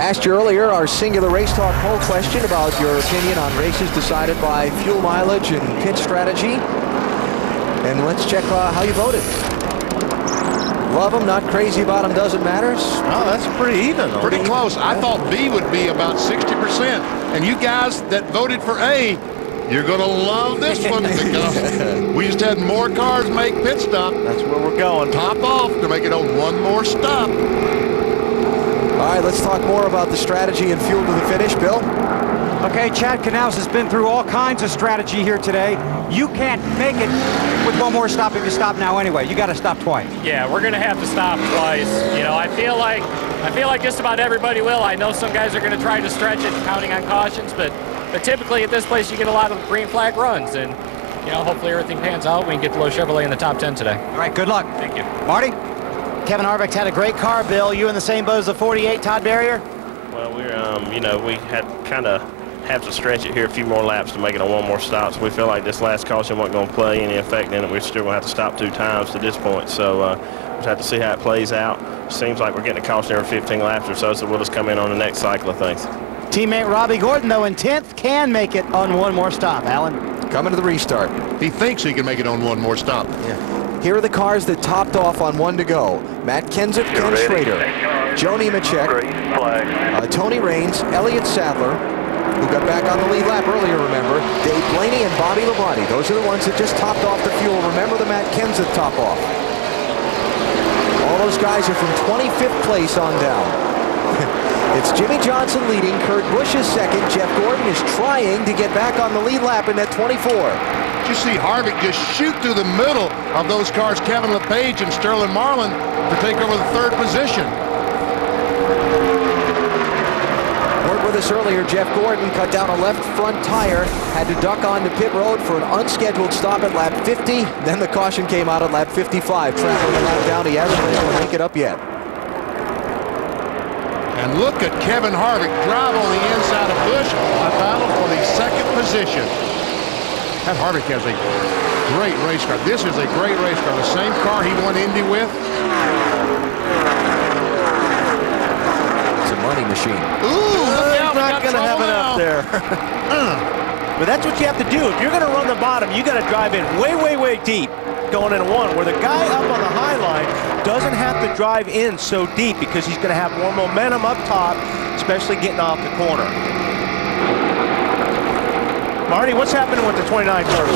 Asked you earlier our singular race talk poll question about your opinion on races decided by fuel mileage and pit strategy. And let's check how you voted. Love them, not crazy about them, doesn't matter. Oh, that's pretty even. Pretty close. I thought B would be about 60%. And you guys that voted for A, you're going to love this one because we just had more cars make pit stop. That's where we're going. Top off to make it on one more stop. All right, let's talk more about the strategy and fuel to the finish. Bill? Okay, Chad Canals has been through all kinds of strategy here today. You can't make it with one more stop if you stop now anyway. You got to stop twice. Yeah, we're going to have to stop twice. You know, I feel like just about everybody will. I know some guys are going to try to stretch it, counting on cautions, but typically at this place you get a lot of green flag runs, and you know, hopefully everything pans out. We can get the Lowe Chevrolet in the top 10 today. All right, good luck. Thank you. Marty? Kevin Harvick's had a great car, Bill. You in the same boat as the 48, Todd Barrier? Well, we're, you know, we had kind of have to stretch it here a few more laps to make it on one more stop. So we feel like this last caution wasn't going to play any effect in it. We're still going to have to stop 2 times to this point. So we'll just have to see how it plays out. Seems like we're getting a caution every 15 laps or so, so we'll just come in on the next cycle of things. Teammate Robbie Gordon, though, in 10th, can make it on one more stop. Alan? Coming to the restart. He thinks he can make it on one more stop. Yeah. Here are the cars that topped off on 1 to go. Matt Kenseth, Ken Schrader, Joe Nemechek, Tony Raines, Elliott Sadler, who got back on the lead lap earlier, remember, Dave Blaney and Bobby Labonte. Those are the ones that just topped off the fuel. Remember the Matt Kenseth top off. All those guys are from 25th place on down. It's Jimmy Johnson leading, Kurt Busch is second, Jeff Gordon is trying to get back on the lead lap in that 24. You see Harvick just shoot through the middle of those cars, Kevin LePage and Sterling Marlin, to take over the 3rd position. Word with us earlier, Jeff Gordon cut down a left front tire, had to duck onto pit road for an unscheduled stop at lap 50. Then the caution came out at lap 55. Traveling the lap down, he hasn't been able to make it up yet. And look at Kevin Harvick drive on the inside of Busch, a battle for the 2nd position. That Harvick has a great race car. This is a great race car. The same car he won Indy with. It's a money machine. Ooh, look out, not going to have enough there. But that's what you have to do. If you're going to run the bottom, you got to drive in way, way, way deep going into 1, where the guy up on the high line doesn't have to drive in so deep because he's going to have more momentum up top, especially getting off the corner. Marty, what's happening with the 29 car?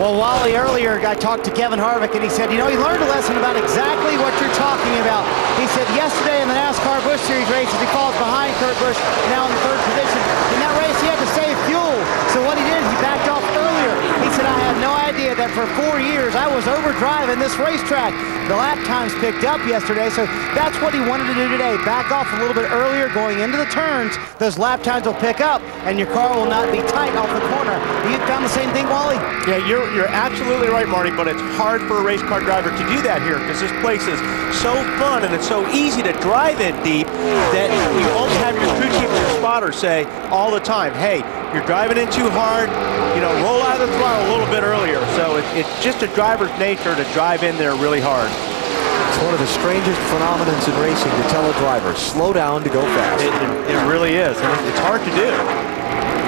Well, Wally, earlier I talked to Kevin Harvick, and he said, you know, he learned a lesson about exactly what you're talking about. He said yesterday in the NASCAR Busch Series races, he falls behind Kurt Busch, now in the 3rd position. In that race, he had to save fuel. So what he did, he backed off earlier. He said, I had no idea that for 4 years I was overdriving this racetrack. The lap times picked up yesterday, so that's what he wanted to do today. Back off a little bit earlier going into the turns. Those lap times will pick up, and your car will not be tight off the corner. You found the same thing, Wally? Yeah, you're absolutely right, Marty, but it's hard for a race car driver to do that here because this place is so fun and it's so easy to drive in deep that you almost have your crew chief and your spotter say all the time, hey, you're driving in too hard, you know, roll out of the throttle a little bit earlier. So it's just a driver's nature to drive in there really hard. It's one of the strangest phenomenons in racing to tell a driver, slow down to go fast. It really is, and it's hard to do.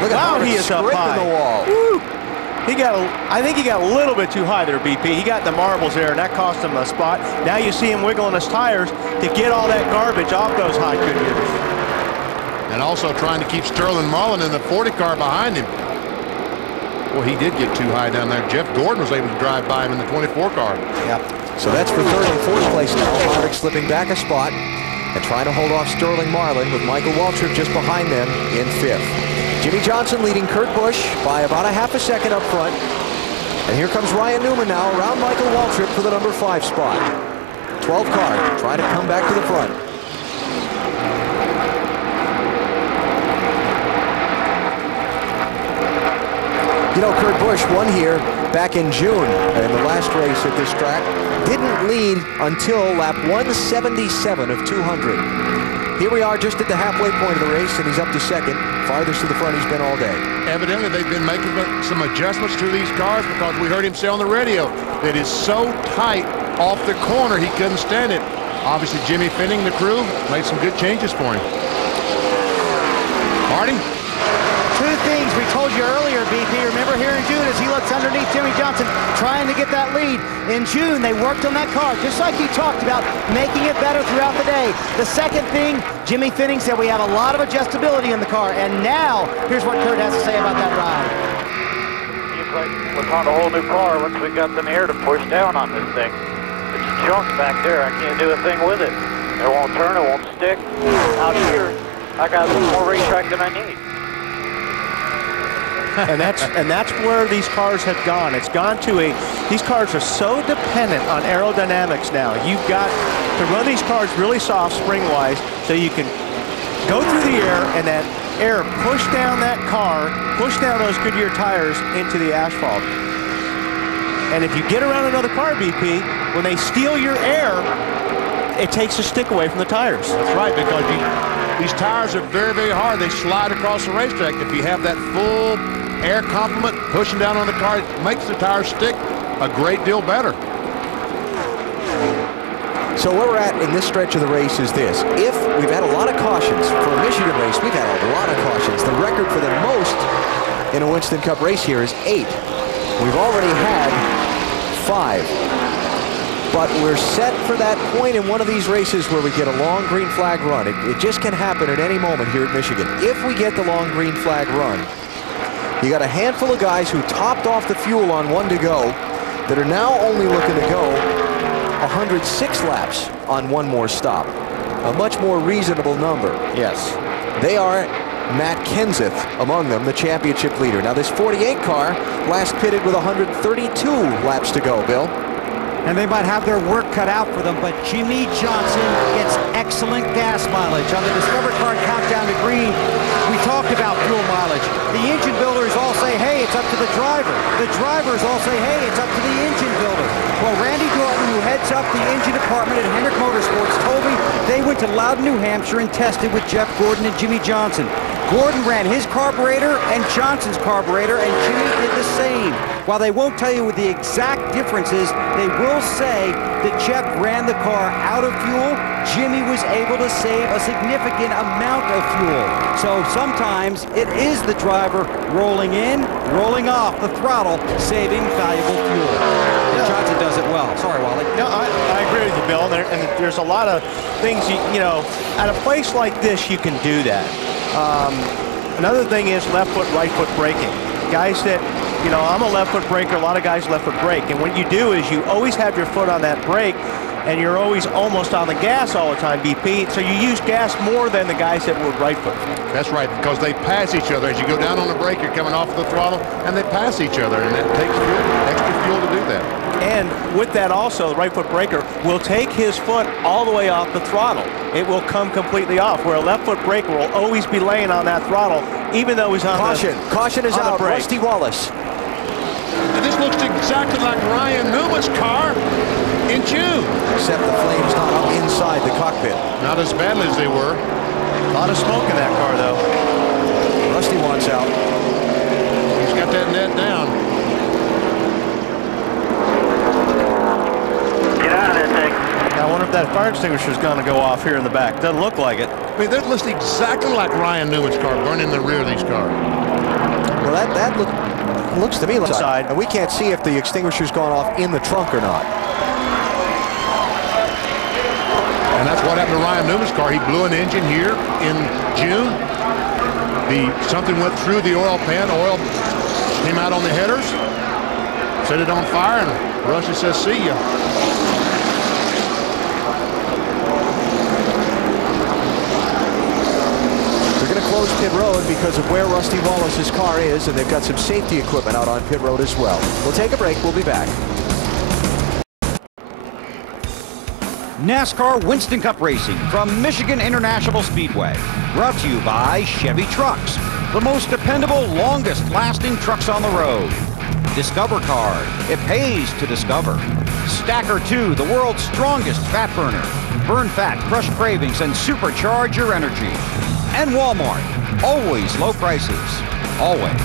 Look at how he is up high. The wall. Woo. I think he got a little bit too high there, BP. He got the marbles there, and that cost him a spot. Now you see him wiggling his tires to get all that garbage off those high figures. And also trying to keep Sterling Marlin in the 40 car behind him. Well, he did get too high down there. Jeff Gordon was able to drive by him in the 24 car. Yeah. So that's for 3rd and 4th place now. Harvick slipping back a spot and trying to hold off Sterling Marlin with Michael Waltrip just behind them in 5th. Jimmy Johnson leading Kurt Busch by about a half a second up front. And here comes Ryan Newman now around Michael Waltrip for the number 5 spot. 12 car trying to come back to the front. You know, Kurt Busch won here back in June in the last race at this track. Didn't lead until lap 177 of 200. Here we are just at the halfway point of the race, and he's up to 2nd. Farthest to the front he's been all day. Evidently, they've been making some adjustments to these cars because we heard him say on the radio that it's so tight off the corner he couldn't stand it. Obviously, Jimmy Finning, the crew, made some good changes for him. Marty? Two things we told you earlier, BP. Remember here in June as he looks underneath Jimmy Johnson trying to get that lead. In June, they worked on that car, just like you talked about, making it better throughout the day. The second thing, Jimmy Finning said we have a lot of adjustability in the car. And now, here's what Kurt has to say about that ride. Seems like we're on a whole new car once we got the air to push down on this thing. It's junk back there. I can't do a thing with it. It won't turn, it won't stick. Out here, I got a little more racetrack than I need. and that's where these cars have gone. It's gone to these cars are so dependent on aerodynamics now. You've got to run these cars really soft spring-wise so you can go through the air and that air push down that car, push down those Goodyear tires into the asphalt. And if you get around another car, BP, when they steal your air, it takes the stick away from the tires. That's right, because these tires are very, very hard. They slide across the racetrack. If you have that full air complement pushing down on the car, it makes the tires stick a great deal better. So where we're at in this stretch of the race is this. If we've had a lot of cautions for a Michigan race, we've had a lot of cautions. The record for the most in a Winston Cup race here is 8. We've already had 5. But we're set for that point in one of these races where we get a long green flag run. It just can happen at any moment here at Michigan. If we get the long green flag run, you got a handful of guys who topped off the fuel on 1 to go that are now only looking to go 106 laps on 1 more stop. A much more reasonable number. Yes. They are Matt Kenseth among them, the championship leader. Now this 48 car last pitted with 132 laps to go, Bill. And they might have their work cut out for them, but Jimmy Johnson gets excellent gas mileage. On the Discover Card Countdown to Green, we talked about fuel mileage. The engine builders all say, hey, it's up to the driver. The drivers all say, hey, it's up to the engine builder. Well, Randy Gordon, who heads up the engine department at Hendrick Motorsports, told me they went to Loudon, New Hampshire and tested with Jeff Gordon and Jimmy Johnson. Gordon ran his carburetor and Johnson's carburetor, and Jimmy did the same. While they won't tell you what the exact differences, they will say that Jeff ran the car out of fuel. Jimmy was able to save a significant amount of fuel. So sometimes it is the driver rolling in, rolling off the throttle, saving valuable fuel. And Johnson does it well. Sorry, Wally. No, I agree with you, Bill. And there's a lot of things, you know, at a place like this, you can do that. Another thing is left foot, right foot braking. Guys that, you know, I'm a left foot braker, a lot of guys left foot brake. And what you do is you always have your foot on that brake and you're always almost on the gas all the time, BP. So you use gas more than the guys that were right foot. That's right, because they pass each other. As you go down on the brake, you're coming off the throttle, and they pass each other, and that takes fuel, extra fuel to do that. And with that also, the right foot braker will take his foot all the way off the throttle. It will come completely off, where a left foot braker will always be laying on that throttle, even though he's on Caution is out, Rusty Wallace. This looks exactly like Ryan Newman's car in June. Except the flames not up inside the cockpit. Not as badly as they were. A lot of smoke in that car, though. Rusty wants out. He's got that net down. Get out of that thing. I wonder if that fire extinguisher is going to go off here in the back. Doesn't look like it. I mean, that looks exactly like Ryan Newman's car burning in the rear of these cars. Well, that looks to me like side. And we can't see if the extinguisher's gone off in the trunk or not. And that's what happened to Ryan Newman's car. He blew an engine here in June. Something went through the oil pan. Oil came out on the headers, set it on fire, and Rusty says, see ya. They're going to close pit road because of where Rusty Wallace's car is, and they've got some safety equipment out on pit road as well. We'll take a break. We'll be back. NASCAR Winston Cup Racing from Michigan International Speedway. Brought to you by Chevy Trucks, the most dependable, longest-lasting trucks on the road. Discover Card, it pays to discover. Stacker 2, the world's strongest fat burner. Burn fat, crush cravings, and supercharge your energy. And Walmart, always low prices, always.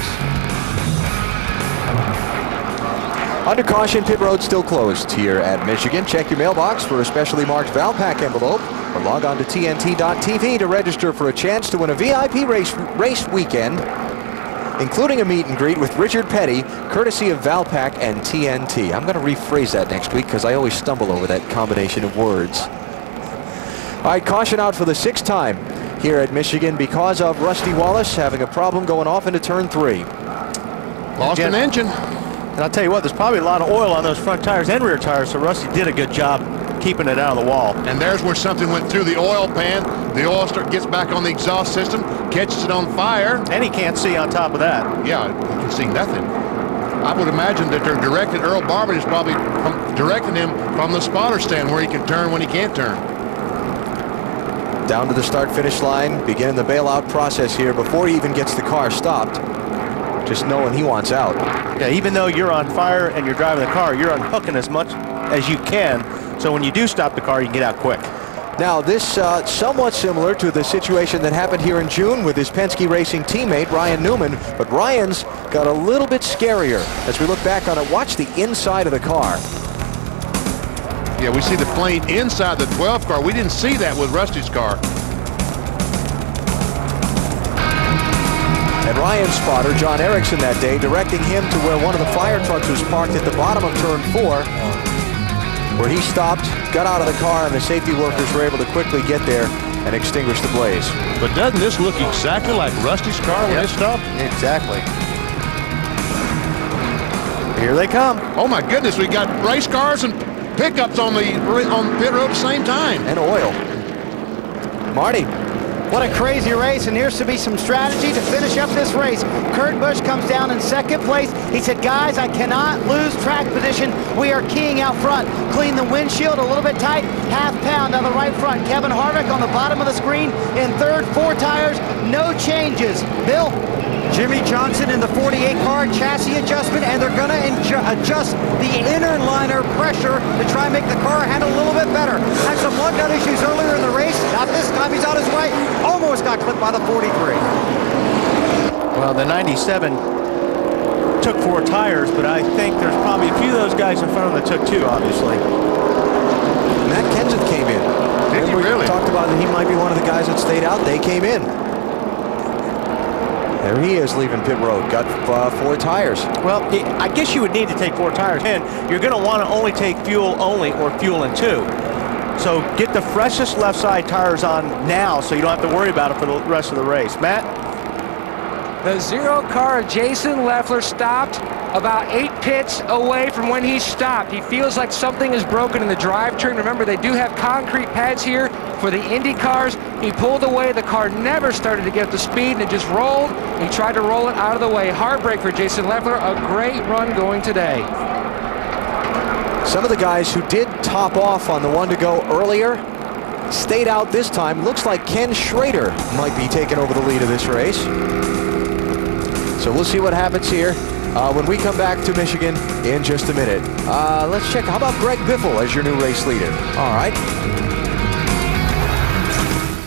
Under caution, pit road still closed here at Michigan. Check your mailbox for a specially marked Valpak envelope or log on to TNT.tv to register for a chance to win a VIP race weekend, including a meet and greet with Richard Petty, courtesy of Valpak and TNT. I'm going to rephrase that next week because I always stumble over that combination of words. All right, caution out for the 6th time here at Michigan because of Rusty Wallace having a problem going off into turn 3. Lost an engine. And I'll tell you what, there's probably a lot of oil on those front tires and rear tires, so Rusty did a good job keeping it out of the wall. And there's where something went through the oil pan. The oil gets back on the exhaust system, catches it on fire. And he can't see on top of that. Yeah, you can see nothing. I would imagine that they're directing, Earl Barber is probably directing him from the spotter stand where he can turn when he can't turn. Down to the start-finish line, beginning the bailout process here before he even gets the car stopped. Just knowing he wants out. Yeah, even though you're on fire and you're driving the car, you're unhooking as much as you can. So when you do stop the car, you can get out quick. Now, this somewhat similar to the situation that happened here in June with his Penske Racing teammate, Ryan Newman. But Ryan's got a little bit scarier as we look back on it. Watch the inside of the car. Yeah, we see the plane inside the 12 car. We didn't see that with Rusty's car. And Ryan's spotter, John Erickson, that day, directing him to where one of the fire trucks was parked at the bottom of turn 4, where he stopped, got out of the car, and the safety workers were able to quickly get there and extinguish the blaze. But doesn't this look exactly like Rusty's car when it stopped? Exactly. Here they come. Oh my goodness, we got race cars and pickups on pit road at the same time. And oil. Marty. What a crazy race, and here's to be some strategy to finish up this race. Kurt Busch comes down in 2nd place. He said, guys, I cannot lose track position. We are keying out front. Clean the windshield a little bit tight. Half pound on the right front. Kevin Harvick on the bottom of the screen in 3rd, 4 tires, no changes. Bill? Jimmy Johnson in the 48 car, chassis adjustment, and they're going to adjust the inner liner pressure to try and make the car handle a little bit better. Had some lug nut issues earlier in the race. Not this time, he's on his way. Almost got clipped by the 43. Well, the 97 took 4 tires, but I think there's probably a few of those guys in front of them that took 2, obviously. Matt Kenseth came in. Did he really? We talked about that he might be one of the guys that stayed out. They came in. There he is leaving pit road. Got 4 tires. Well, I guess you would need to take 4 tires, and you're going to want to only take fuel only or fuel in 2. So get the freshest left side tires on now so you don't have to worry about it for the rest of the race. Matt? The 0 car of Jason Leffler stopped about 8 pits away from when he stopped. He feels like something is broken in the drivetrain. Remember, they do have concrete pads here for the Indy cars. He pulled away. The car never started to get up to speed, and it just rolled. He tried to roll it out of the way. Heartbreak for Jason Leffler. A great run going today. Some of the guys who did top off on the 1 to go earlier stayed out this time. Looks like Ken Schrader might be taking over the lead of this race. So we'll see what happens here when we come back to Michigan in just a minute. Let's check. How about Greg Biffle as your new race leader? All right.